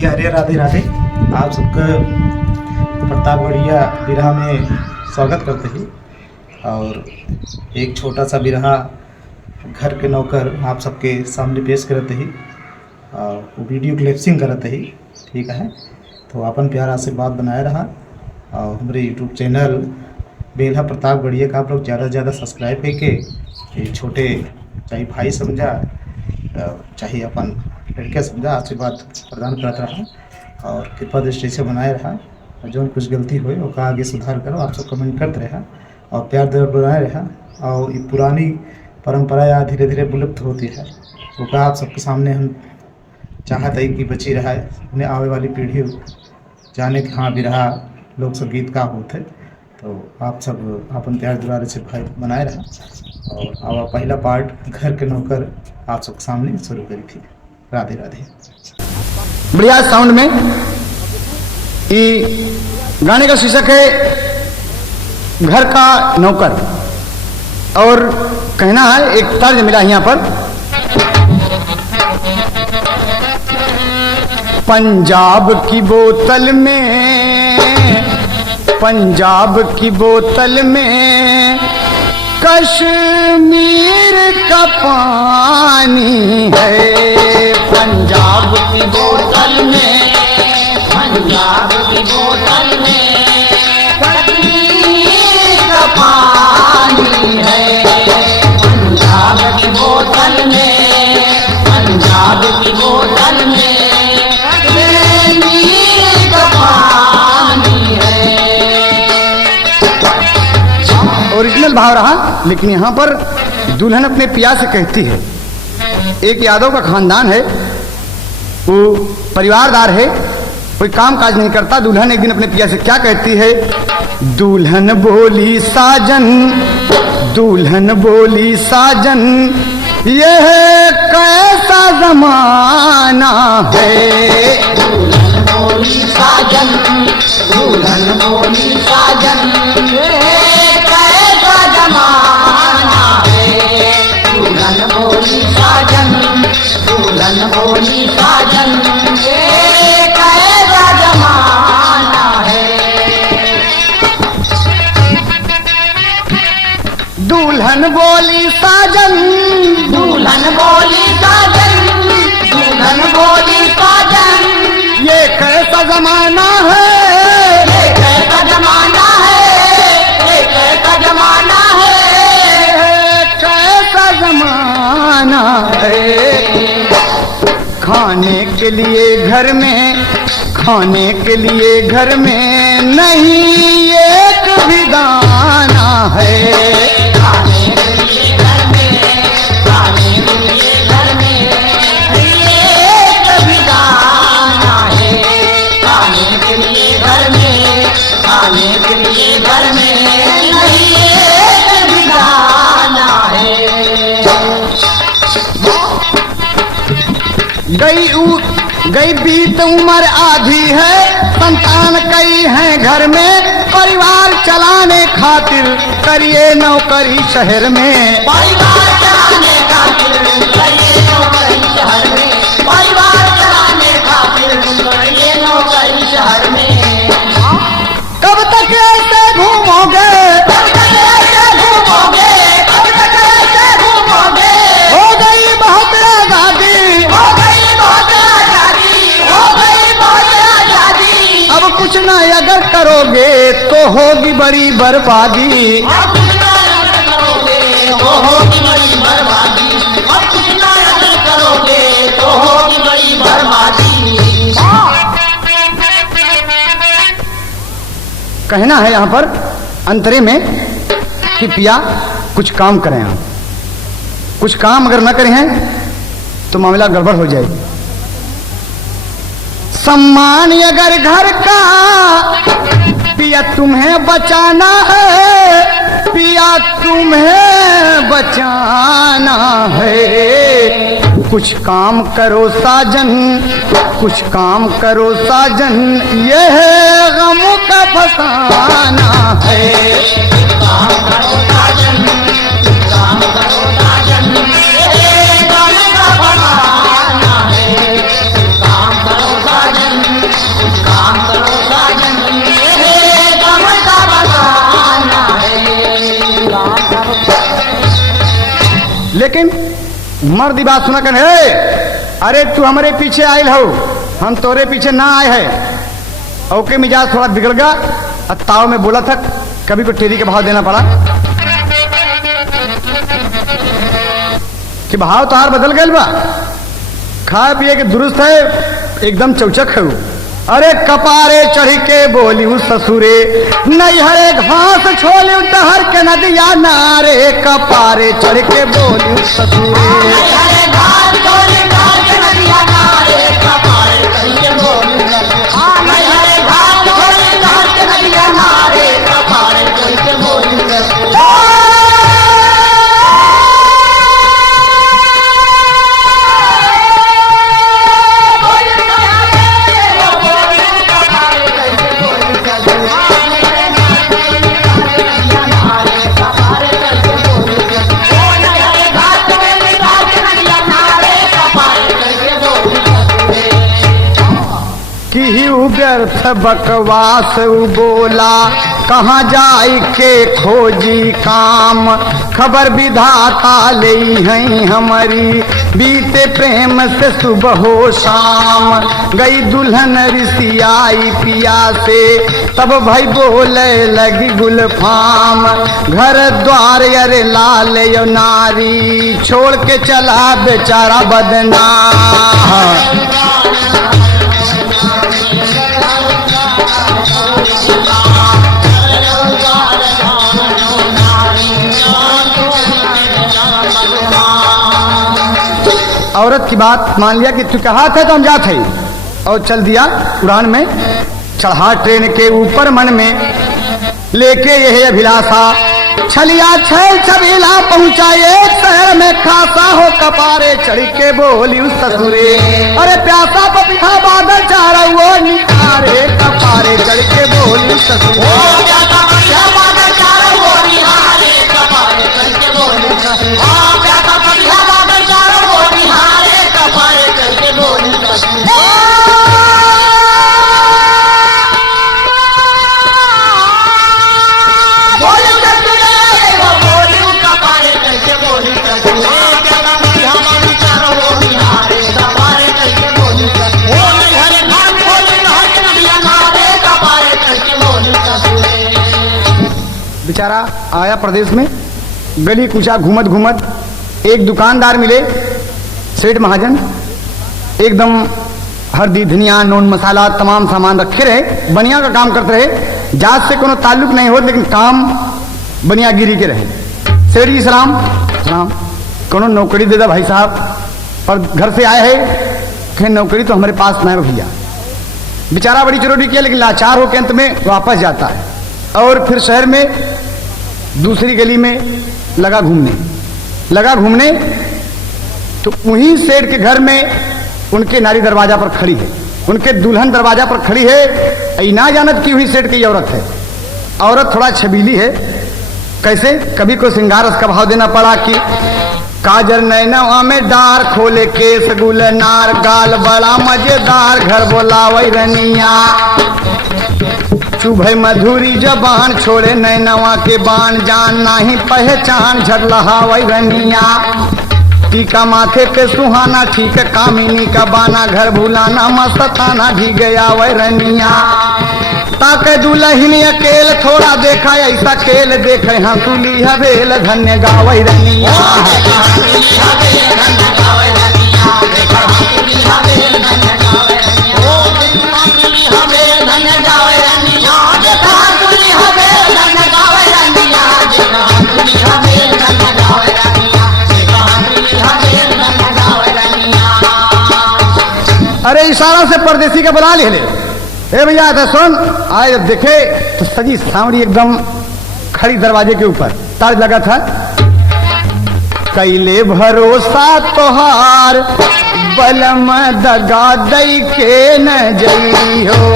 जी हरे राधे राधे। आप सबका प्रतापगढ़िया बिरहा में स्वागत करते हैं। और एक छोटा सा बिरहा घर के नौकर आप सबके सामने पेश करते ही और वीडियो क्लिपिंग करते ही, ठीक है। तो अपन प्यार आशीर्वाद बनाए रहा और हमारे यूट्यूब चैनल बेल्हा प्रतापगढ़िया का आप लोग ज़्यादा से ज़्यादा सब्सक्राइब करके ये छोटे चाहे भाई समझा चाहे अपन लड़के समझा आशीर्वाद प्रदान करता रहा और कृपा दृष्टि से बनाए रहा। और जो कुछ गलती हुई वो का आगे सुधार करो, आप सब कमेंट करते रहा और प्यार दर बनाए रहा। और ये पुरानी परंपरा या धीरे धीरे विलुप्त होती है वो का आप सबके सामने हम चाहते हैं कि बची रहा है, उन्हें आने वाली पीढ़ी जाने कि हाँ भी रहा लोक संगीत का होते। तो आप सब अपन प्यार दुलारे से भाई बनाए रहा। और अब पहला पार्ट घर के नौकर आप सबके सामने शुरू करी थी। राधे राधे। बढ़िया साउंड में ये गाने का शीर्षक है घर का नौकर। और कहना है एक तर्ज मिला यहाँ पर, पंजाब की बोतल में, पंजाब की बोतल में कश्मीर का पानी है। पंजाब की बोतल में, पंजाब की बोतल में कश्मीर का पानी है। पंजाब की बोतल में, पंजाब की बोतल में कश्मीर का पानी है। ओरिजिनल भाव रहा, लेकिन यहाँ पर दुल्हन अपने पिया से कहती है, एक यादव का खानदान है, वो परिवारदार है, कोई काम काज नहीं करता। दुल्हन एक दिन अपने पिया से क्या कहती है, दुल्हन बोली साजन, दुल्हन बोली साजन यह कैसा जमाना है। दुल्हन बोली साजन, दुल्हन बोली साजन कैसा जमाना है। दुल्हन बोली साजन, दुल्हन बोली साजन कैसा जमाना है। दुल्हन बोली साजन, दुल्हन बोली साजन, दुल्हन बोली साजन ये कैसा जमाना है, ये कैसा जमाना है, ये कैसा जमाना है, कैसा जमाना है। खाने के लिए घर में, खाने के लिए घर में नहीं एक भी दाना है। खाने के लिए घर में, खाने के लिए घर में एक भी दाना है। खाने के लिए घर में, खाने के लिए घर में नहीं एक भी दाना है। गई बीत उम्र आधी है, संतान कई हैं घर में, परिवार चलाने खातिर करिए नौकरी शहर में। परिवार चलाने खातिर करिए नौकरी शहर में, परिवार चलाने खातिर करिए नौकरी शहर में। कब तक ऐसे घूमोगे, कब तक ऐसे घूमोगे, कब तक ऐसे घूमोगे। हो गई बहुत आजादी, हो गई बहुत आजादी, हो गई बहुत आजादी। अब कुछ ना अगर करोगे तो होगी बड़ी बर्बादी। अब कुछ ना अगर करोगे तो होगी बड़ी बर्बादी। अब कुछ ना अगर करोगे तो होगी बड़ी बर्बादी। कहना है यहाँ पर अंतरे में कि पिया कुछ काम करें, हम कुछ काम अगर न करें हैं तो मामला गड़बड़ हो जाएगी। सम्मान अगर घर का पिया तुम्हें बचाना है, पिया तुम्हें बचाना है। कुछ काम करो साजन, कुछ काम करो साजन यह गम का फसाना है। काम करो साजन, काम करो साजन यह गम का फसाना है। काम करो साजन, मर्द की बात सुना कर, अरे तू हमारे पीछे आयल हो, हम तोरे पीछे ना आए हैं। ओके मिजाज थोड़ा बिगड़ गया, ताव में बोला था, कभी को टेरी के भाव देना पड़ा कि भाव तो हार बदल गए बा, खाए पिए के दुरुस्त है, एकदम चौचक है। अरे कपारे चढ़ के बोली ससुरे, नहीं हरे घास छोली डहर के नदिया नारे, कपारे चढ़ के बोली ससुरे, व्यर्थ बकवास बोला, कहाँ जाई के खोजी काम, खबर विधाता ले हैं हमारी, बीते प्रेम से सुबह हो शाम, गई दुल्हन रिसियाई पिया से, तब भाई बोले लगी गुलफाम, घर द्वार अरे लाल यो नारी, छोड़ के चला बेचारा बदनाम। औरत की बात मान लिया कि तू कहा था तो हम जात है, और चल दिया उड़ान में, चढ़ा ट्रेन के ऊपर मन में लेके यह अभिलाषा, छलिया छैल छबीला पहुंचा एक शहर में खासा हो, कपारे चढ़ के बोली उस ससुरे, अरे प्यासा पपिया बादल चारा वो निहारे, कपारे चढ़ के बोली उस ससुरे, बेचारा आया प्रदेश में, गली कूचा घूमत घूमत एक दुकानदार मिले, सेठ महाजन, एकदम हल्दी धनिया नून मसाला तमाम सामान रखे रहे, बनिया का काम करते रहे, जात से कोनो ताल्लुक नहीं हो, लेकिन काम बनियागिरी के रहे। सेठ जी सलाम सलाम, कोनो नौकरी दे दा भाई साहब, पर घर से आए है, कहीं नौकरी तो हमारे पास नहीं भैया। बेचारा बड़ी चोरी किया, लेकिन लाचार होकर अंत में वापस जाता है, और फिर शहर में दूसरी गली में लगा घूमने, तो वहीं सेठ के घर में उनके नारी दरवाजा पर खड़ी है, उनके दुल्हन दरवाजा पर खड़ी है। ना जानत की हुई सेठ की औरत है, औरत थोड़ा छबीली है, कैसे कभी को श्रृंगार उसका भाव देना पड़ा कि काजर नैनवा में डार, खोले केस गुल नार, गाल बड़ा मजेदार, घर बोलावई रनिया, चुभई मधुरी जबान, छोड़े नैनवा के बान, जान नाही पहचान, झड़लहावई रनिया, टीका माथे पे सुहाना, ठीक कामिनी का बाना, घर भुलाना मस्ताना, भी गया वै रनिया, ताके दुल्हन अकेल, थोड़ा देखा ऐसा खेल, देखे हंसुली हवेल, धन्य गावई रनिया, अरे इशारा से परदेसी का बुला ले, ए भैया था सुन, आए जब देखे तो सजी सांवरी एकदम खड़ी दरवाजे के ऊपर, ताज लगा था, कैले भरोसा तोहार, बलम दगा दई के न जई हो,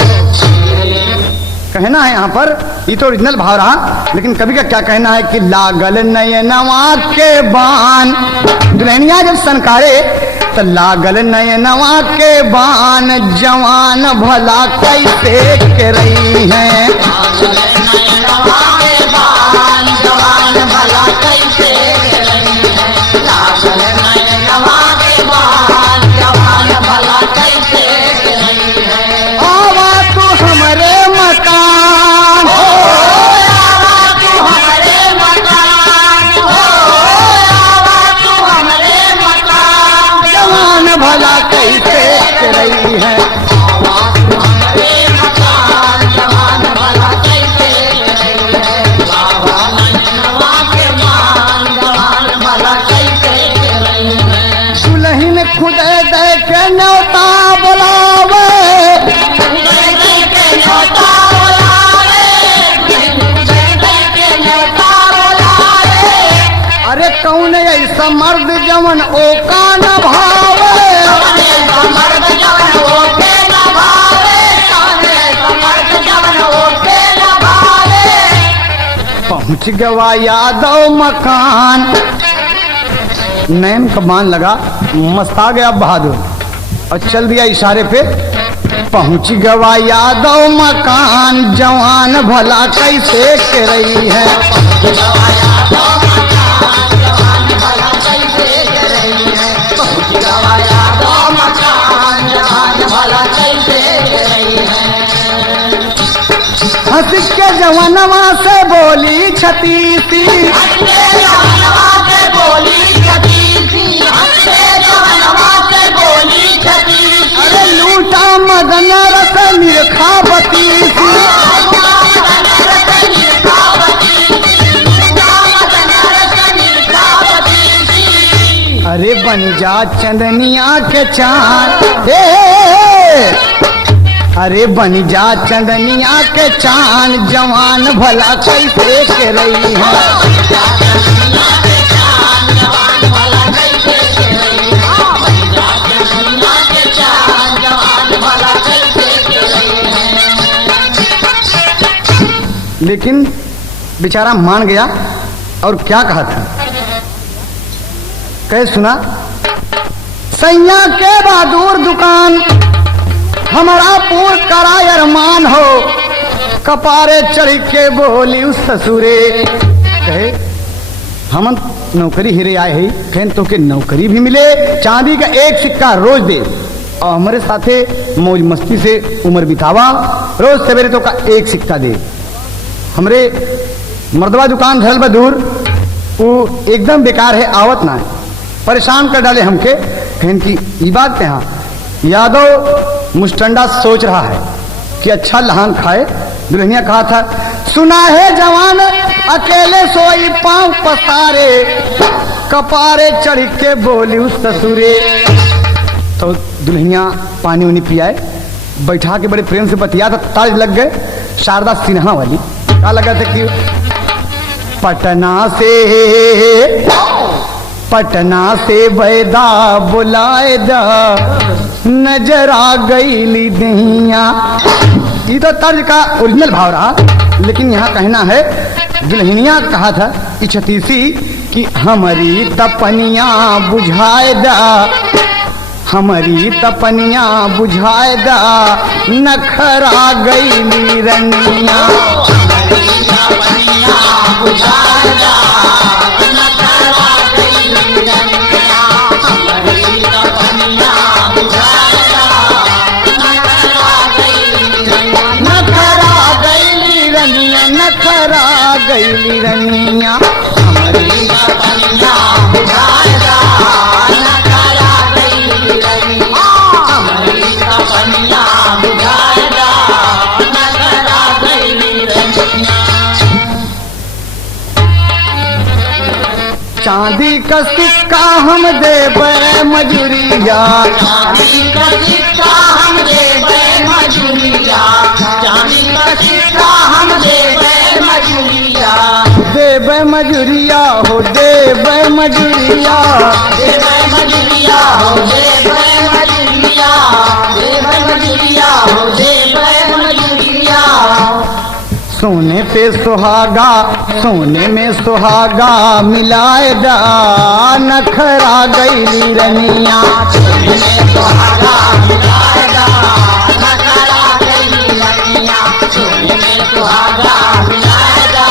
कहना है यहाँ पर, ये तो ओरिजिनल भाव रहा, लेकिन कभी का क्या कहना है कि लागल नयनवा के बान, दुल्हनिया जब सनकारे तो लागल नयनवा के बान, जवान भला कैसे के रही है, जवान भला कैसे के रही है, लागल नयनवा समर्द जवन ओका न भावे, पहुंच गवा यादव मकान, नैन का मान लगा, मस्ता गया बहादुर और चल दिया इशारे पे। पहुंच गवा यादव मकान, जवान भला कैसे के रही है। हंस के जवानवा से बोली छतीसी, अरे लूटा मदन रस निरखा बतीसी, अरे बन जा चंदनिया के चांद, अरे बन जा चंदनिया के चांद, जवान भला कैसे के रही है। लेकिन बेचारा मान गया और क्या कहा था, कह सुना, सैया के बहादुर दुकान हमारा पूर करा अरमान हो, कपारे चढ़ के बोली उस ससुरे, कहे हम नौकरी हिरे आए है, कहें तो के नौकरी भी मिले, चांदी का एक सिक्का रोज दे और हमारे साथे मौज मस्ती से उम्र बितावा, रोज सवेरे तो का एक सिक्का दे। हमरे मर्दवा दुकान धरल बा दूर, वो एकदम बेकार है, आवत ना है, परेशान कर डाले हमके। कहें कि ये बात पे, हाँ यादव मुस्टंडा सोच रहा है कि अच्छा लहान खाए। दुल्हनिया कहा था, सुना है जवान अकेले सोई पांव पसारे, कपारे चढ़ के बोली उस ससुरे। तो दुल्हनिया पानी उनी पियाए, बैठा के बड़े प्रेम से बतिया, तो ताज लग गए शारदा सिन्हा वाली। क्या लगा था कि पटना से बैदा बुलाए दा, नजर आ गई दहिया। ये तो तर्ज का ओरिजिनल भाव रहा, लेकिन यहाँ कहना है, दुल्हनिया कहा था इच्छतीसी कि हमारी तपनिया बुझाए दा, हमारी तपनिया बुझाए दा, नखरा गई रनिया। नखरा गई रनिया, हमारी तपनिया बुझाए दा, नखरा गई रनिया, हमारी तपनिया बुझाए दा, नखरा गई रनिया। चांदी का सिक्का हम देबे मजूरिया, चांदी का सिक्का हम देबे मजूरिया, चांदी का सिक्का हम देबे मजूरिया, देबे मजूरिया हो देबे मजूरिया, देबे मजूरिया हो देबे मजूरिया, देबे मजूरिया हो देबे मजूरिया। सोने पे सुहागा, सोने में सुहागा मिलाए दा, नखरा गई रनिया। सोने में सुहागा मिलाए दा, नखरा गई रनिया, सोने में सुहागा मिलाए दा,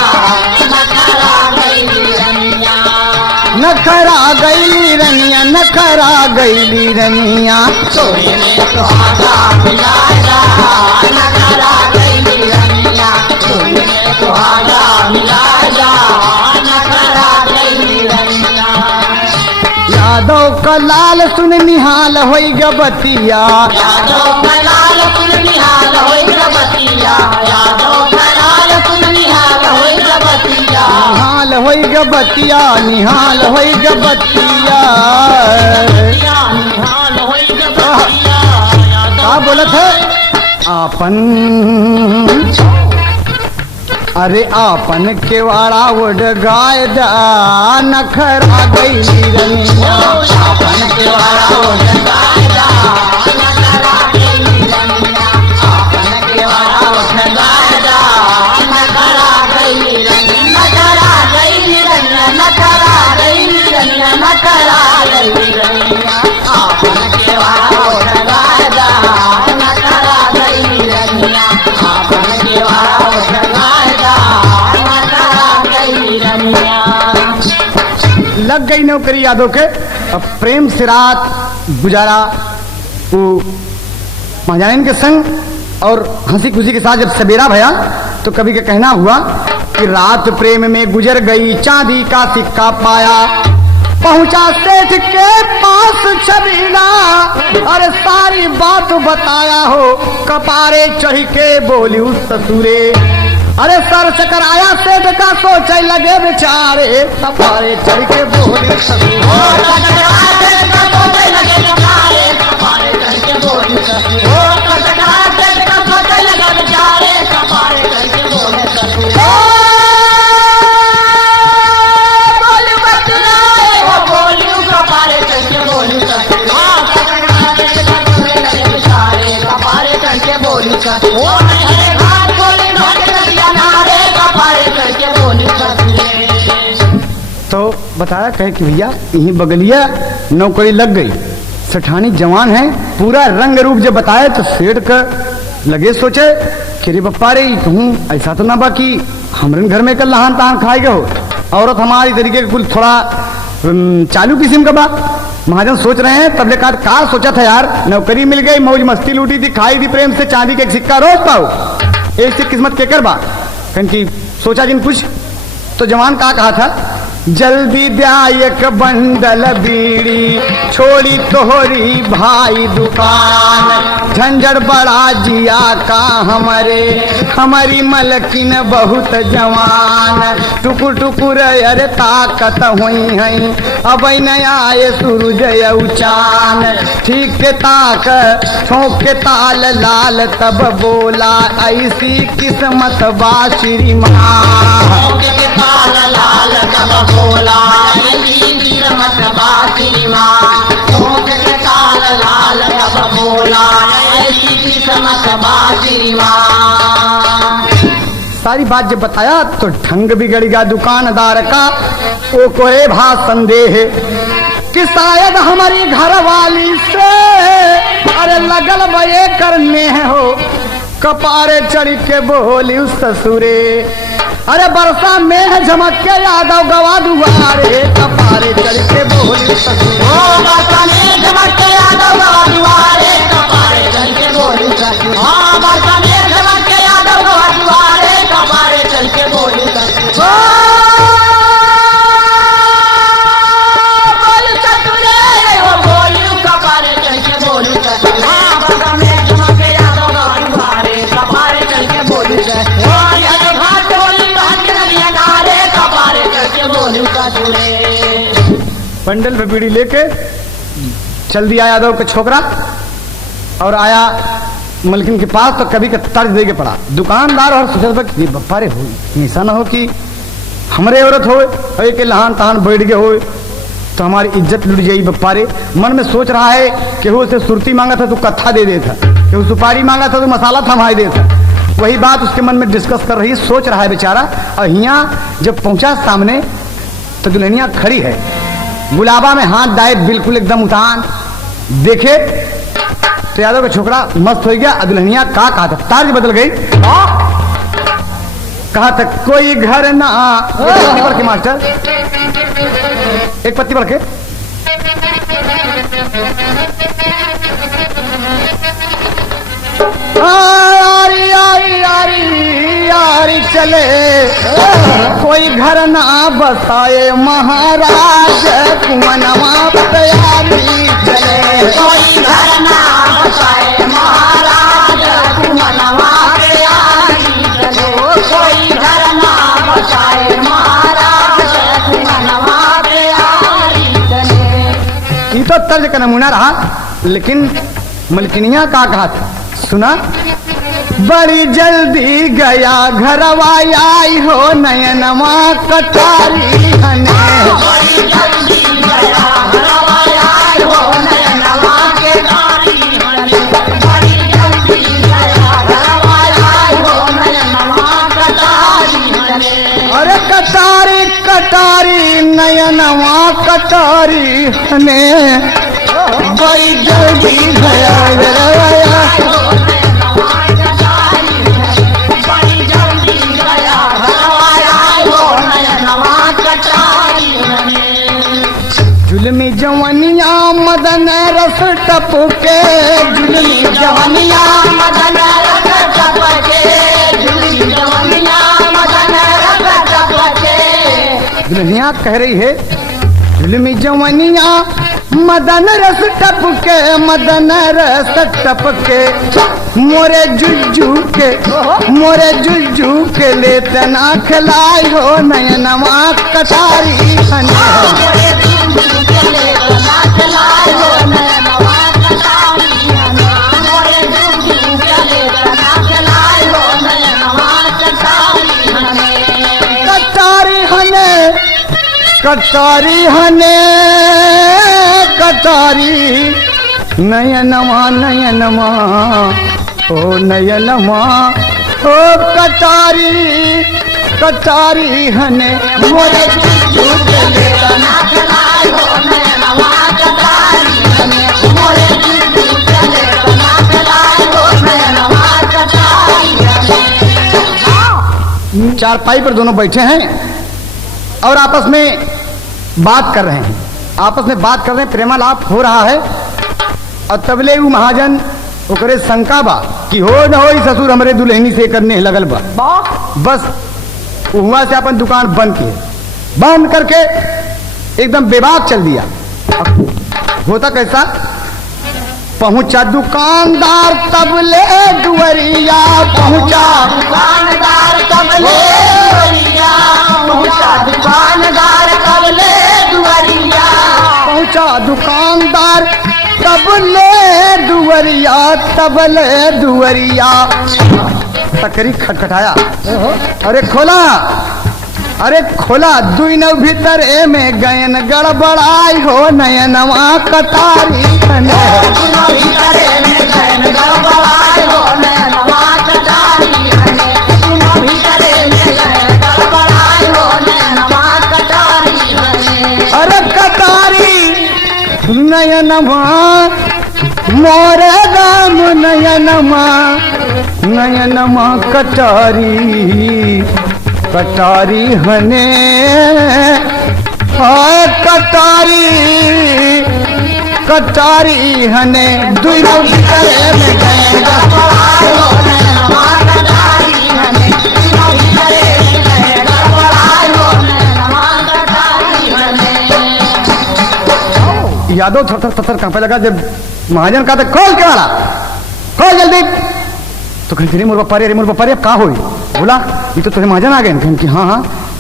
नखरा गई रनिया। नखरा गई रनिया, नखरा गई रनिया, सोने में सुहागा मिलाए दा, नखरा गई रनिया, सोने में सुहागा मिलाए दा, नखरा गई रनिया। यादव का लाल सुन निहाल होई गबतिया, यादव का लाल सुन निहाल होई गबतिया, यादव का लाल सुन निहाल होई गबतिया, निहाल होई गबतिया, निहाल होई गबतिया, निहाल होई गबतिया। क्या बोलत है आपन अरे आपन केवाड़ा उड़ गाय जा नखरा गई रनिया आपन केवाड़ा उड़ गाय जा नखरा गई रनिया आपन केवाड़ा उड़ गाय जा नखरा गई रनिया नखरा गई रनिया नखरा गई रनिया नखरा गई रनिया आपन केवाड़ा उड़ गाय जा नखरा गई रनिया आपन केवाड़ा उड़ गाय जा लग गई नौकरी यादव के। अब प्रेम से रात गुजारा वो महाजानिन के संग और हंसी खुशी के साथ। जब सवेरा भया तो कभी का कहना हुआ कि रात प्रेम में गुजर गई चांदी का सिक्का पाया पहुंचा सेठ के पास छबीला अरे सारी बात बताया हो कपारे चढ़ के बोली उस ससुरे अरे सर चकर आया सेठ का सोचे लगे बेचारे कपारे चढ़ के बोली तो बताया कहे कि भैया यही बगलिया नौकरी लग गई सेठानी जवान है पूरा रंग रूप जब बताया तो सेठ का लगे सोचे कि रे बप्पा रे कहूँ ऐसा तो ना बाकी हमरे घर में कल लहान तहान खाएगा हो औरत हमारी तरीके का कुल थोड़ा चालू किस्म का बा महाजन सोच रहे हैं तबले का सोचा था यार नौकरी मिल गई मौज मस्ती लूटी थी खाई थी प्रेम से चांदी के एक सिक्का रोज पाओ ऐसी किस्मत के कर बा कि सोचा जिन कुछ तो जवान का कहा था जल्दी दायक बंडल बीड़ी छोड़ी तोहरी भाई दुकान झंझट बड़ा जिया का हमारी मलकिन बहुत जवान टुकुर टुकुर अरे ताकत हुई है अब नया ये सूरज उचान ठीक के ताक ठोक के ताल लाल तब बोला ऐसी किस्मत बा श्री माँ लाल तब बोला किस्मत बासी माँ काल लाल तब बोला किस्मत बासी माँ। सारी बात जब बताया तो ढंग बिगड़ गया दुकानदार का वो कोई भा संदेह कि शायद हमारी घर वाली से अरे लगल बये करने हो कपारे चढ़ के बोली उस ससुरे अरे बरसा में झमक के यादव गवा दुआरे कपारे चढ़ के बोली ससुरे बरसा में झमक के यादव गवा दुआरे कपारे चढ़ के बोली ससुरे बरसा में झमक के यादव गवा दुआरे कपारे चढ़ के बोली ससुरे बंडल पे बीड़ी लेके चल दिया यादव का छोकरा और आया मलकिन के पास तो कभी का तर्ज दे के पड़ा दुकानदार और सोचा बप्पा रे हो ऐसा ना हो कि हमरे औरत हो के लहान तहान बैठ गए हो तो हमारी इज्जत लुट जाई बप्पा रे मन में सोच रहा है कि वो उसे सुरती मांगा था तो कत्था दे देता कि वो सुपारी मांगा था तो मसाला थमाई देता वही बात उसके मन में डिस्कस कर रही सोच रहा है बेचारा और यहाँ जब पहुंचा सामने तो दुल्हनिया खड़ी है गुलाबा में हाथ डाए बिल्कुल एकदम उतान देखे तो यादव का छोकरा मस्त हो गया दुल्हनिया का कहा था तार्ज बदल गई कहा था कोई घर ना पत्ती पढ़ के मास्टर एक पत्ती पढ़ के यारी यारी यारी यारी चले कोई घर ना बसाए महाराज कुमनवा तैयारी चले कोई घर ना बसाए महाराज कुमनवा तैयारी चले कोई घर ना बसाए महाराज कुमनवा तैयारी चले। तो तर्ज का नमूना रहा लेकिन मलकिनिया का कहा था सुना बड़ी जल्दी गया घरवा आई हो नयनमा कटारी हने बड़ी जल्दी गया घरवा आई हो नयनवा के तारी हने बड़ी जल्दी गया घरवा आई हो नयनवा के तारी हने अरे कटारी कटारी नयनमा कटारी हने बड़ी जल्दी गया घरवा आई हो जुल्मी जवनिया मदन रस टपके जुल्मी जवनिया मदन रस टपके जुल्मी जवनिया मदन रस टपके दुल्हनिया कह रही है जुल्मी जवनिया मदन रस टपके मदन रस टपके मोरे जुज्जू के ले तना खिलाई हो नयनवा कटारी हने कटारी हने कटारी नयनमा नयनमा ओ नयनमा ओ कटारी कटारी हने मोरे जुज्जू के ले तना खिलाई हो नयनवा कटारी हने मोरे जुज्जू के ले तना खिलाई हो नयनवा कटारी हने चारपाई पर दोनों बैठे हैं और आपस में बात कर रहे हैं प्रेमालाप हो रहा है और तबले वो महाजन ओकरे शंका बा कि हो न हो ससुर हमरे दुल्हनी से करने लगल बा बस हुआ से अपन दुकान बंद करके एकदम बेबाक चल दिया। होता कैसा पहुंचा दुकानदार तबले दुवरिया पहुंचा दुकानदार कबले दुवरिया पहुंचा दुकानदार कबले दुवरिया पहुंचा दुकानदार तबले दुवरिया तकरी खटखटाया अरे खोला दुई नौ भीतर ए में गयन गड़बड़ाई हो नयनवा कटारी हने अरे कटारी नयनमा मोरे राम नयनमा कटारी हने कटारी हने दुई नौ भीतर में गयन यादव थर थर कांपे लगा जब महाजन का खोल के वाला खोल जल्दी तो कहते रे मुर्गा पारे अब का होई बोला ये तो तुम्हें महाजन आ गए कि हाँ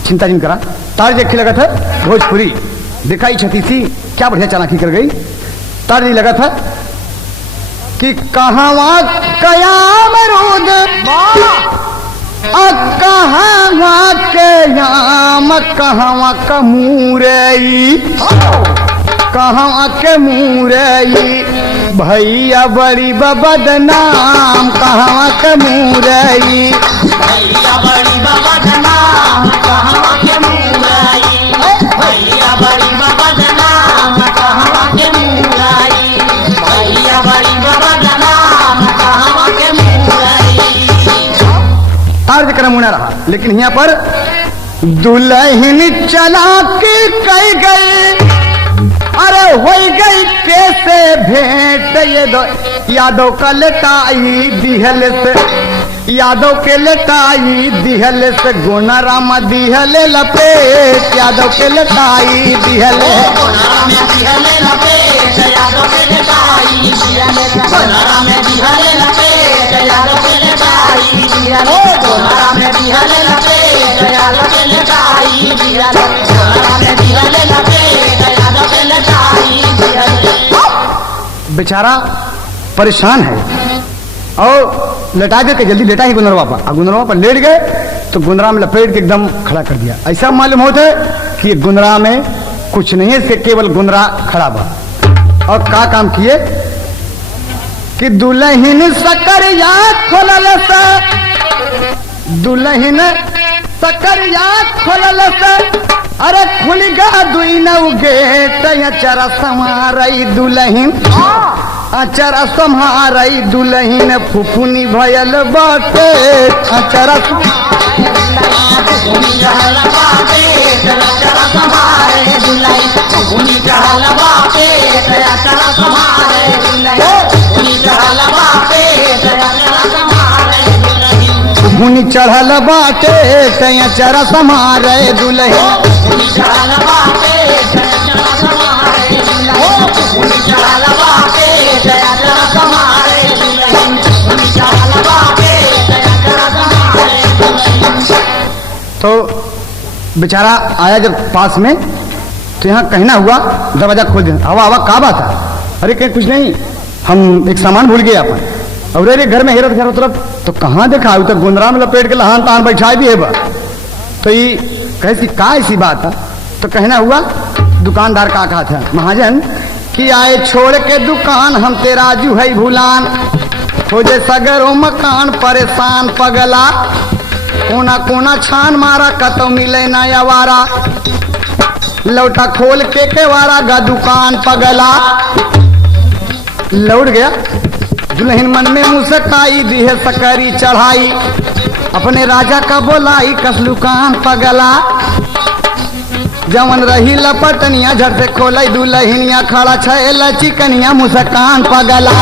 चिंता जिन करा तार देखे लगा था भोजपुरी दिखाई छती थी क्या बढ़िया चालाकी कर गई तार जी लगा था कि कहाँ कयाम रूद कहाँ के याम कहाँ का मुरई कहाँ के मुरई भैया बड़ी बदनाम कहाँ के मुरई भैया बड़ी बदनाम कहाँ के मुरई भैया बड़ी बदनाम कहाँ के मुरई भैया बड़ी बदनाम कहाँ के मुरई अर्ज कर मुना रहा लेकिन यहाँ पर दुल्हन चला के कई गई अरे हो गई कैसे भेंट ये दो यादव का लटाई दिहल से यादव के लटाई दिहल से गुना राम दिहल लपेट यादव के लटाई दिहल बेचारा परेशान है और लेटा के जल्दी लेटा ही गुंदरवा पर, गुंदरवा पर लेट गए तो गुंदरा में लपेट के एकदम खड़ा कर दिया। ऐसा मालूम होता है कि गुंदरा में कुछ नहीं है, इसके केवल गुंदरा खड़ा बा। और का काम किए कि दुल्हन सकरिया खोलल से, दुल्हन सकरिया खोलल से, अरे खुल गा दुई नौ गेट, अचरा समारई दुल्हन, अचरा समारई दुल्हन, फुफुनी भयल बाटे, अचरा फुफुनी चढ़ल बाटे, अचरा समारे दुल्हन, तो बेचारा आया जब पास में तो यहाँ कहना हुआ दरवाजा खोल दिया। हवा हवा का बात है? अरे कहीं कुछ नहीं, हम एक सामान भूल गए अपन, और अरे घर में हेरत घर तरफ तो कहाँ देखा, तो गुंदरा में लपेट के लहान तान बैठा भी है बा। तो ये कैसी का ऐसी बात है? तो कहना हुआ दुकानदार का कहा था महाजन कि आए छोड़ के दुकान हम तेरा जू है भूलान, खोजे सगरों मकान परेशान पगला, कोना कोना छान मारा कतो मिले ना आवारा, लौटा खोल के केवारा गा दुकान पगला। लौट गया दुल्हन मन में मुस्काई, दी है सकरी चढ़ाई, अपने राजा का बोलाई कसलुकान पगला। जवन रही लपटनिया झट से खोलाई दुल्हनिया, खड़ा छे चिकनिया मुस्कान पगला।